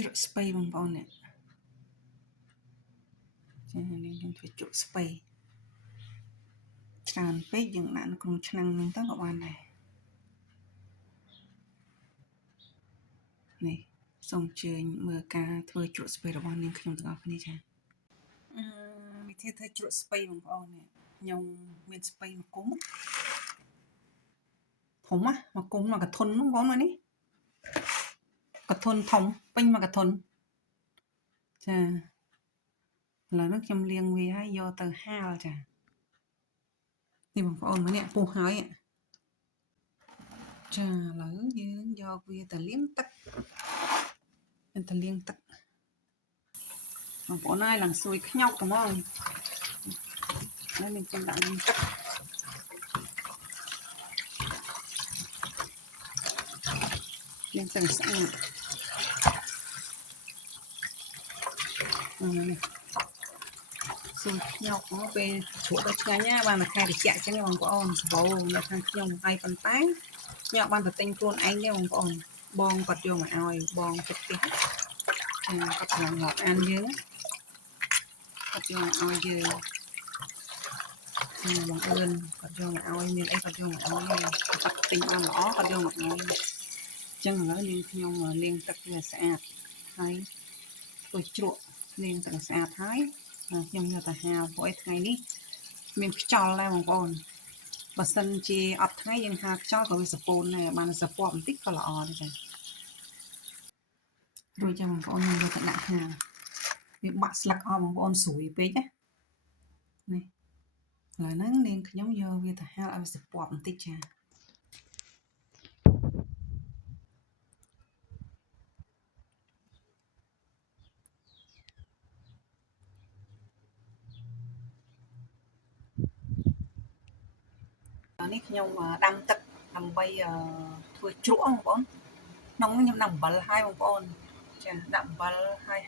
ជ្រក់ស្ពៃបងប្អូននេះចានេះយើងធ្វើជ្រក់ស្ពៃច្រើនពេកយើងដាក់នៅក្នុងឆ្នាំងហ្នឹងទៅក៏បានដែរនេះសូមអញ្ជើញមើលការធ្វើជ្រក់ស្ពៃរបស់នាងខ្ញុំទាំងអស់គ្នាចាវិធីធ្វើជ្រក់ស្ពៃបងប្អូននេះខ្ញុំមានស្ពៃមួយគុំធំមកគុំមកកធុនបងប្អូនមកនេះកធុនធំពេញមកកធុនចាឥឡូវនេះខ្ញុំលាងវាហើយយកទៅហាលចានេះបងប្អូនមកនេះពុះហើយចាឥឡូវយើងយកវាទៅលាងទឹកបងប្អូនហើយឡើងស្រួយខ្ញប់ហ្មងហើយនឹងខ្ញុំដាក់លាងទឹកលាងទឹកស្អាតនេះស្រួយខ្ញប់មកពេលជ្រក់ទៅឆ្ងាញ់ណាបានតែខែត្រជាក់អញ្ចឹងបងប្អូនសបោនៅខាងខ្ញុំហើយប៉ុន្តែខ្ញុំបានទៅទិញខ្លួនឯងទេបងប្អូនបងគាត់យកមកឲ្យបងទឹកផ្ទះគាត់ឡើងមកអានយើងគាត់យកមកឲ្យយើងបងអឿនគាត់យកមកឲ្យមានអីគាត់យកមកឲ្យគាត់ទិញបានល្អគាត់យកមកឲ្យអញ្ចឹងឥឡូវនាងខ្ញុំលាងទឹកវាស្អាតហើយធ្វើជ្រក់លាងទឹកស្អាតហើយខ្ញុំយកទៅហាលព្រោះឯថ្ងៃនេះមានខ្យល់ដែរបងប្អូនបើសិនជាអត់ថ្ងៃយើងហាលខ្យល់ក៏វាសពូនដែរបានសពបន្តិចក៏ល្អដែរចារួចចាំបងប្អូនយកទៅដាក់ហាលវាបាក់ស្លឹកអស់បងប្អូនស្រួយពេកណានេះឥឡូវហ្នឹងនាងខ្ញុំយកវាទៅហាលឲ្យសពបន្តិចចានេះខ្ញុំដាំទឹកដើម្បីធ្វើជ្រក់បងប្អូនក្នុងខ្ញុំដាក់អំបិលហើយបងប្អូនចាដាក់អំបិលហើយ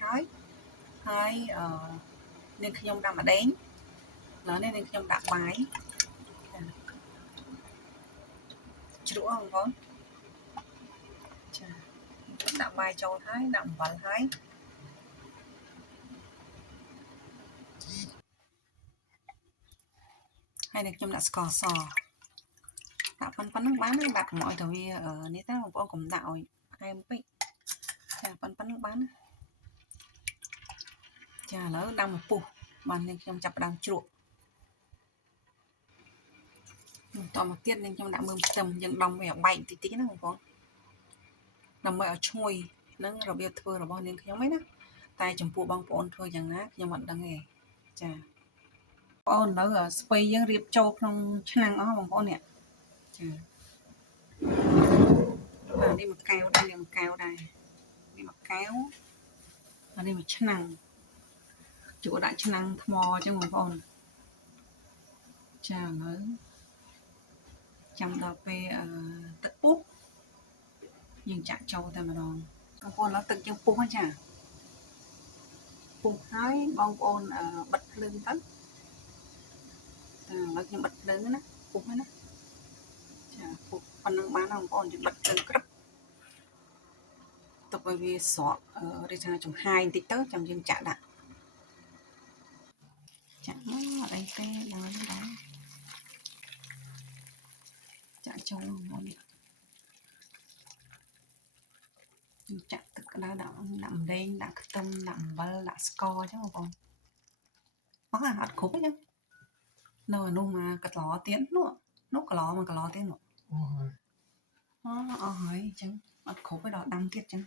នាងខ្ញុំដាក់ម្ដេងឥឡូវនេះនាងខ្ញុំដាក់បាយជ្រក់បងប្អូនចាដាក់បាយចូលហើយដាក់អំបិលហើយនេះខ្ញុំដាក់ស្ករសដាក់ប៉ុណ្្នឹងបានណាដាក់កុំឲ្យទៅវានេះទៅបងប្អូនកុំដាក់ឲ្យផ្អែមពេកចាប៉ុណ្្នឹងបានណាចាឥឡូវដាំមកពុះបាននាងខ្ញុំចាប់ផ្ដើមជ្រក់បន្តមកទៀតនាងខ្ញុំដាក់មើមខ្ទឹមយើងដំវាឲ្យបែកតិចណាបងប្អូនដើម្បីឲ្យឈ្ងុយនឹងរបៀបធ្វើរបស់នាងខ្ញុំឯណាតែចំពោះបងប្អូនធ្វើយ៉ាងណាខ្ញុំអត់ដឹងទេចាបងប្អូនឥឡូវស្ពៃយើងរៀបចូលក្នុងឆ្នាំងអស់បងប្អូននេះចាបាទនេះមួយកែវដែរនេះមួយកែវដែរនេះមួយកែវហើយនេះមួយឆ្នាំងជួដាក់ឆ្នាំងថ្មអញ្ចឹងបងប្អូនចាឥឡូវចាំដល់ពេលទឹកពុះយើងចាក់ចូលតែម្ដងបងប្អូនឥឡូវទឹកយើងពុះហើយចាពុះហើយបងប្អូនបិទភ្លើងទៅឥឡូវខ្ញុំបិទភ្លើងណាពុះហើយណាចាពុះប៉ុណ្្នឹងបានបងប្អូនយើងបិទភ្លើងក្រឹបទុកឲ្យវាស្រក់ឬថាចំហាយបន្តិចទៅចាំយើងចាក់ដាក់ចាក់មកអត់អីទេដល់ដែរចាក់ចូលមកនេះចាក់ទឹកក្តៅដាក់ម្ដេងដាក់ខ្ទឹមដាក់អំបិលដាក់ស្ករអញ្ចឹងបងប្អូនអស់អត់គ្រប់ទេនៅនោះមកកន្លទៀតនោះកន្លមកកន្លទៀតនោះអស់ហើយអញ្ចឹងអត់គ្រប់ទេដល់ដាំទៀតអញ្ចឹង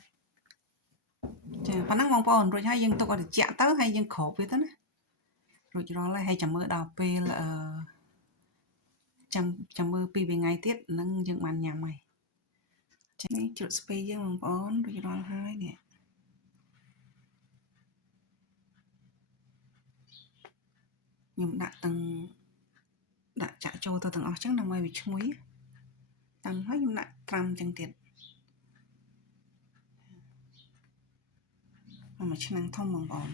ចាប៉ុណ្ណឹងបងប្អូនរួចហើយយើងទុកឲ្យត្រជាក់ទៅហើយយើងគ្របវាទៅណារួចរាល់ហើយចាំមើលដល់ពេលចាំមើល2ថ្ងៃទៀតនឹងយើងបានញ៉ាំហើយចានេះជ្រក់ស្ពៃយើងបងប្អូនរួចរាល់ហើយនេះខ្ញុំដាក់ចាក់ចូលទៅទាំងអស់ចឹងដើម្បីវាឈ្ងុយតាមហើយខ្ញុំដាក់ត្រាំចឹងទៀតមួយឆ្នាំងធំបងប្អូន